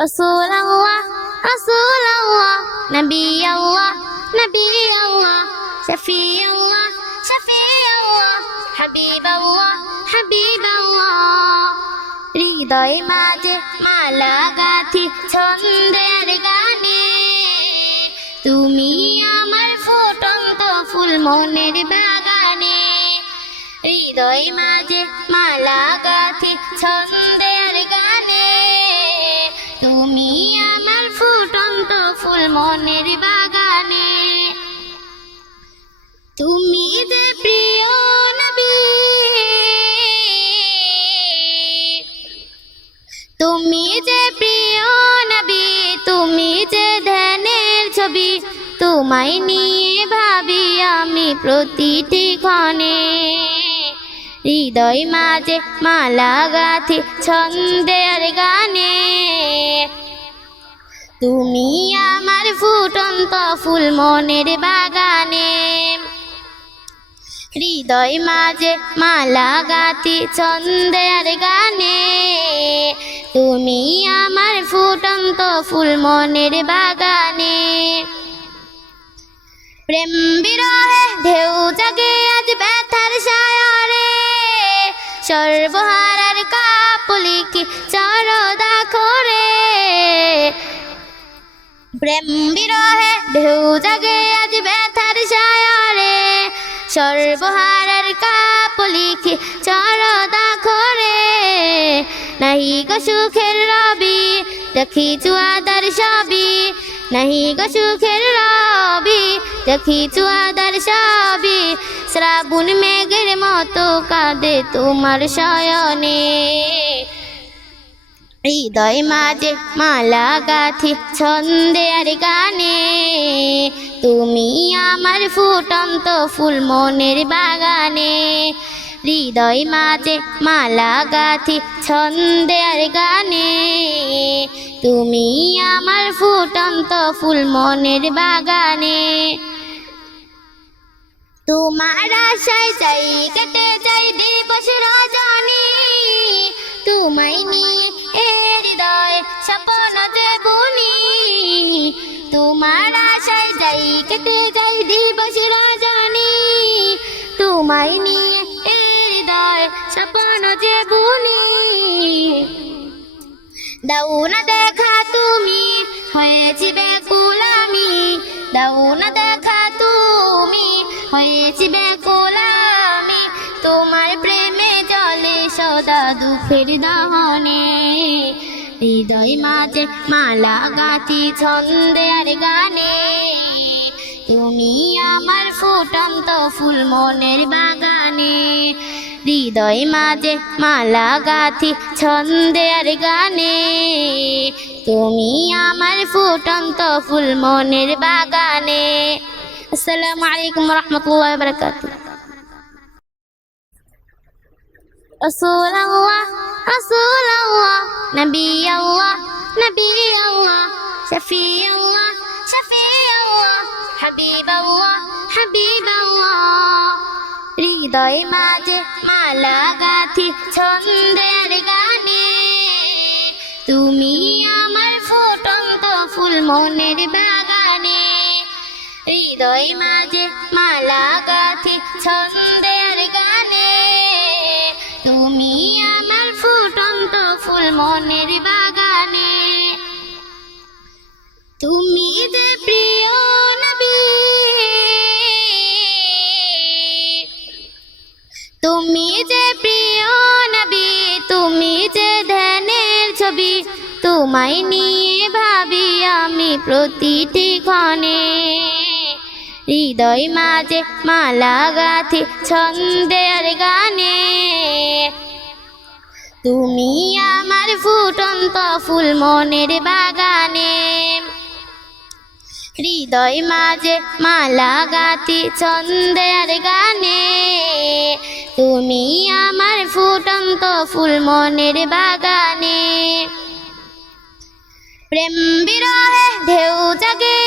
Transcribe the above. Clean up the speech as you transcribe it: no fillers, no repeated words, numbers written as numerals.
رسول الله رسول الله نبي الله نبي الله شفيع الله شفيع الله حبيب الله حبيب الله হৃদয় মাঝে মালা গাঁথি ছন্দের গানে তুমি আমার ফুটন্ত ফুল মনের বাগানে হৃদয় মাঝে মালা গাঁথি ছন্দের গানে তুমি আমার ফুটন্ত ফুল মনের বাগানে তুমি যে প্রিয় নবী তুমি যে প্রিয় নবী তুমি যে ধ্যানের ছবি তোমায় নিয়ে ভাবি আমি প্রতিটি ক্ষণে হৃদয় মাঝে মালা গাঁথি ছন্দের গানে তুমি আমার ফুটন্ত ফুল মনের বাগানে হৃদয় মাঝে মালা গাঁথি ছন্দের গানে তুমি আমার ফুটন্ত ফুল মনের বাগানে প্রেম বিরহে ঢেউ জাগে আজ ব্যথার সায়রে সর্বহারার কাপুলিকি চরদা করে প্রেম বিরহে ঢেউ জাগে আজ ব্যথার সায়রে সর্বহারার কাপুলিকি চরদা করে নাহি গো সুখের রবি দেখি চুয়াদার সবই নাহি গো সুখের রবি দেখি চুয়াদার সবই শ্রাবণ মেঘের মতো কাঁদে তোমার শয়নে হৃদয় মাঝে মালা গাঁথি ছন্দের গানে তুমি আমার ফুটন্ত ফুল মনের বাগানে হৃদয় মাঝে মালা গাঁথি ছন্দের গানে তুমি আমার ফুটন্ত ফুল মনের বাগানে তোমার আশায় চাই কেটে যাই দিবস রজনী তোমায় নিয়ে হৃদয় স্বপ্ন যে বুনি তোমার আশায় যাই কেটে যাই দিবস রজনী তোমায় নিয়ে হৃদয় স্বপ্ন যে বুনি দাও না দেখা তুমি হয়েছি ব্যাকুল আমি দাও না দেখা তুমি হয়েছি ব্যাকুল আমি তোমার প্রেমে জলে সদা দুঃখের দহনে হৃদয় মাঝে মালা গাঁথি ছন্দের গানে তুমি আমার ফুটন্ত ফুল মনের বাগানে হৃদয় মাঝে মালা গাঁথি ছন্দের গানে তুমি আমার ফুটন্ত ফুল মনের বাগানে আসসালামু আলাইকুম ওয়া রাহমাতুল্লাহি ওয়া বারাকাতুহু رسول الله رسول الله نبي الله نبي الله شفيع الله شفيع الله حبيب الله حبيب الله হৃদয় মাঝে মালা গাঁথি ছন্দের গানে তুমি আমার ফুটন্ত ফুল মনের বাগানে হৃদয় মাঝে মালা গাঁথি ছন্দের গানে তুমি আমার ফুটন্ত ফুল মনের বাগানে তুমি যে প্রিয় নবী তুমি যে প্রিয় নবী তুমি যে ধ্যানের ছবি তোমায় নিয়ে ভাবি আমি প্রতিটি ক্ষণে হৃদয় মাঝে মালা গাঁথি ছন্দের গানে তুমি আমার ফুটন্ত ফুল মনের বাগানে হৃদয় মাঝে মালা গাঁথি ছন্দের গানে তুমি আমার ফুটন্ত ফুল মনের বাগানে প্রেম বিরহে ঢেউ জাগে